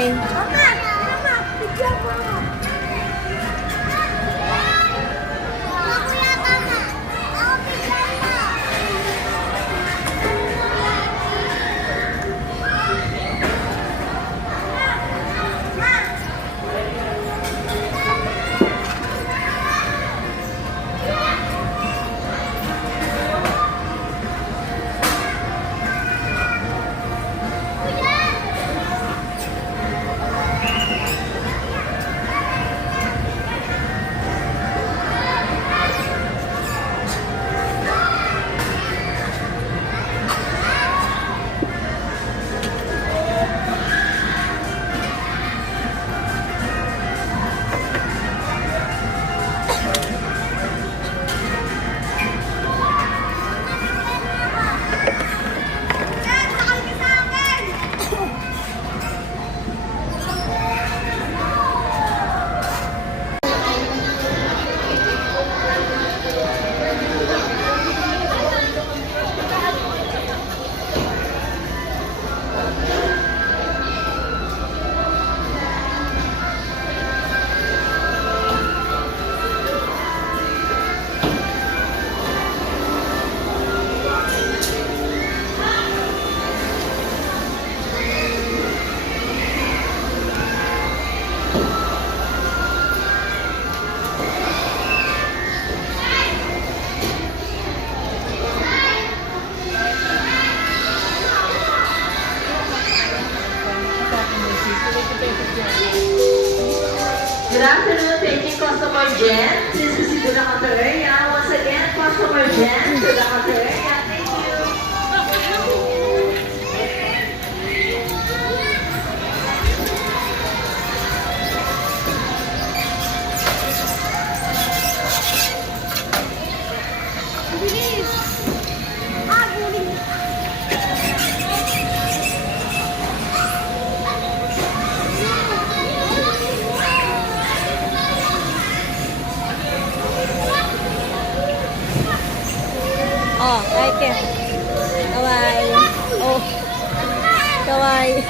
Bye. Mama, mama, picture mo ako. Ako yata na. Ako picture mo. Good afternoon, thank you, Customer Jen. This is Siguna Cantareya. Once again, Customer Jen, Siguna Cantareya. Thank you. Bilis. Bilis. Oh, like it. Kawaii. Oh. Kawaii.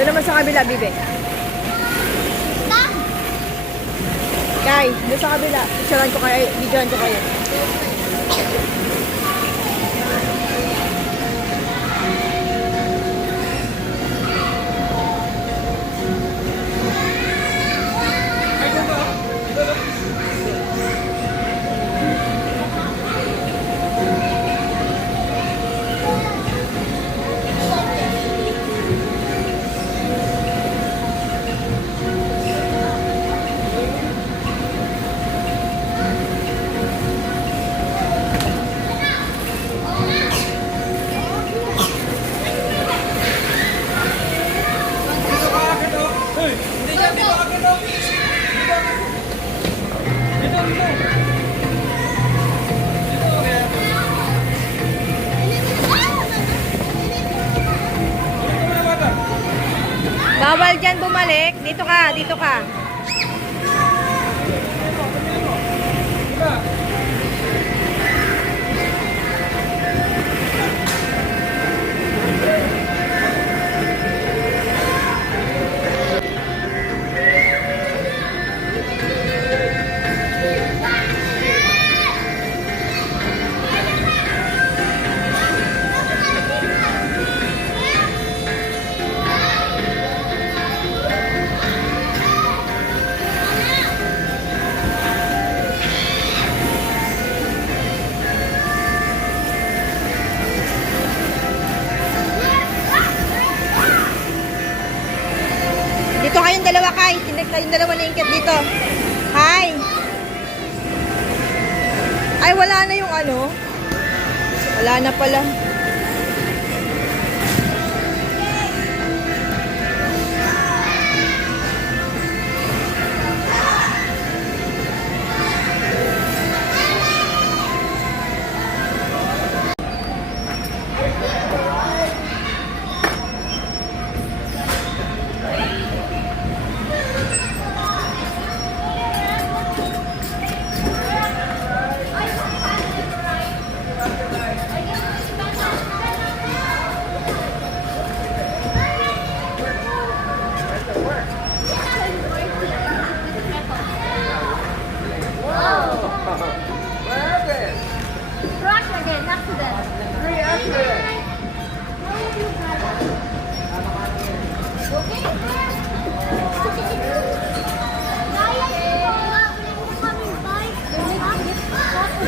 Doon naman sa kabila, Bibe. Kay, doon sa kabila. Picturean ko kayo, videoan ko kayo. Bawal dyan bumalik. Dito ka, dito ka. yung dalawa na ingkit dito. Hi! Ay, wala na yung ano. Wala na pala.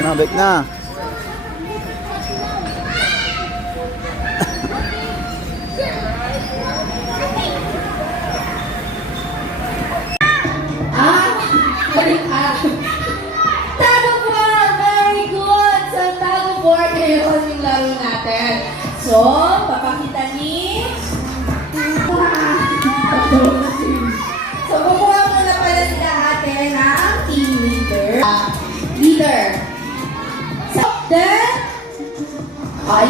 Nabik na. Tago board! Very good! So, tago board, ngayon yung laro natin. So, papakita ni... So, kukuha muna pala sila ate ng team leader. Leader. So, then,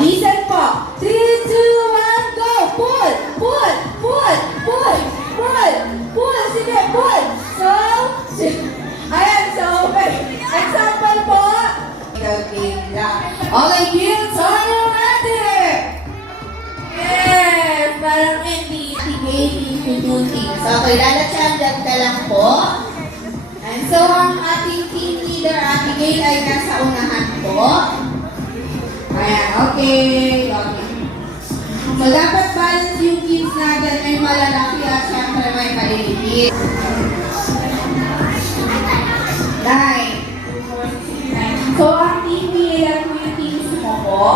listen po. 3, 2, 1, go! Pull! Pull! Pull! Pull! Pull! Pull! Sige, pull! So, ayan, so, example po. Okay, kids, on your natin! Yes! Parang hindi duty. So, kilala siya, ganda lang po. And so, ang ating team leader, Ate Gail, ay nasa unahan po. Ayan, okay. So, dapat balance yung kids natin, may malalaki at syempre may maliliit. 9. So, ang team leader ko yung teams mo po.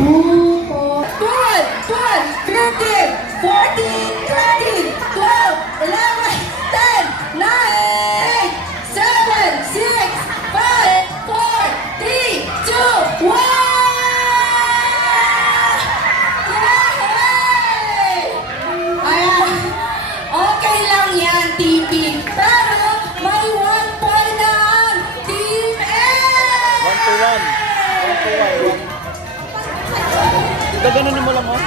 2, 4, 12, 13, 14, 13, 12, 11, 10, 9, 8, 7, 6, 5, 4, 3, 2, 1! Yay! Ayan. Okay lang yan, Team B. Pero may 1 point na ang Team A! 1 to 1. 1 to 1. Ito ganunin mo lang mo.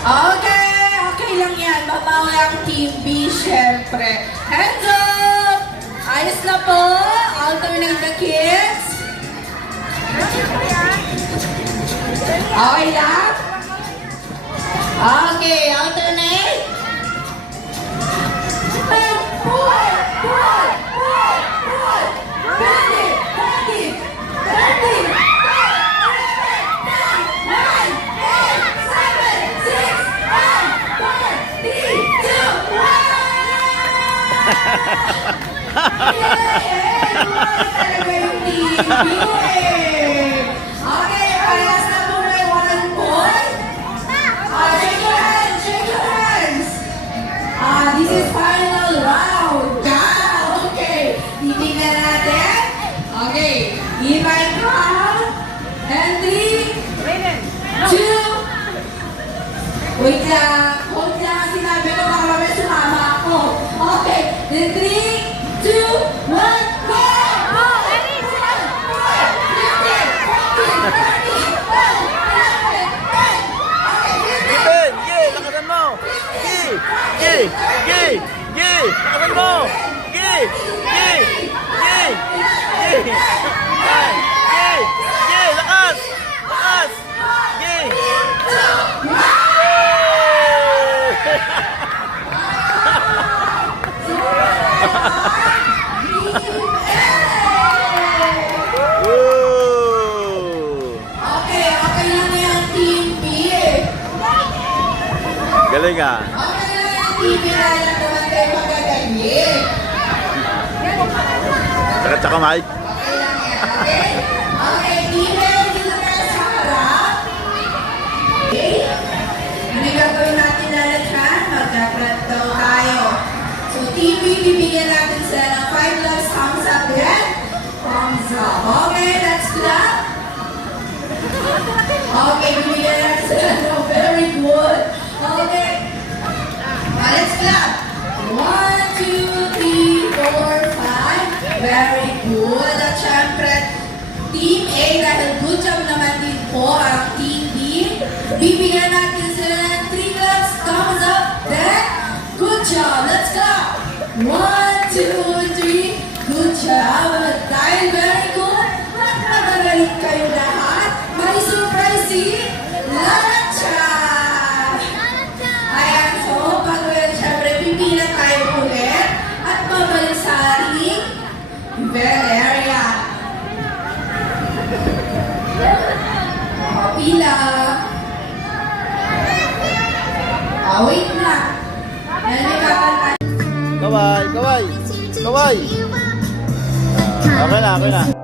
Okay lang yan. Mabawi ang Team B, syempre. Hands up! Ayos na po. Alternate the kids. Okay lang? Okay, alternate. Pull! Pull! Pull! Pull! 20! 30! 30! Okay, parehas na po may 1 point. Shake your hands, shake your hands. This is final round. Okay. Titignan natin. Okay, give and count. And 3, 2, wait lang. Hold lang ang sinabi ko baka mamaya sumama ako. Okay, then 3, 2, 1, go! Ben, lakasan mo. Lakasan mo. Lakas. Okay lang yan, Team B. Galing ah. Okay lang yan, Team B. Kaya naman kayo magagaling. Tsaka Mike. Okay lang yan, okay? Okay, Team B, dito tayo sa harap. Okay? Ano gagawin natin lahat dyan? Team B, bibigyan natin sila ng 5 loves. Thumbs up din. Thumbs up. Okay, let's clap. Okay, bibigyan natin sila ng very good. Okay. Let's clap. 1, 2, 3, 4, 5. Very good. At syempre, Team A, dahil good job naman din po ang Team B. Bibigyan natin sila ng 3 claps. Thumbs up. Then, good job. Let's clap. 1, 2, 3. Good job. At dahil very good, magpapagaling kayo lahat. May surprise si Lalacha. Ayan, so, pag-uwi, syempre, pipila tayo ulit at babalik sa ating event area. Pila. Wait lang. Kaway, kaway. Kaway. Okay na, okay na.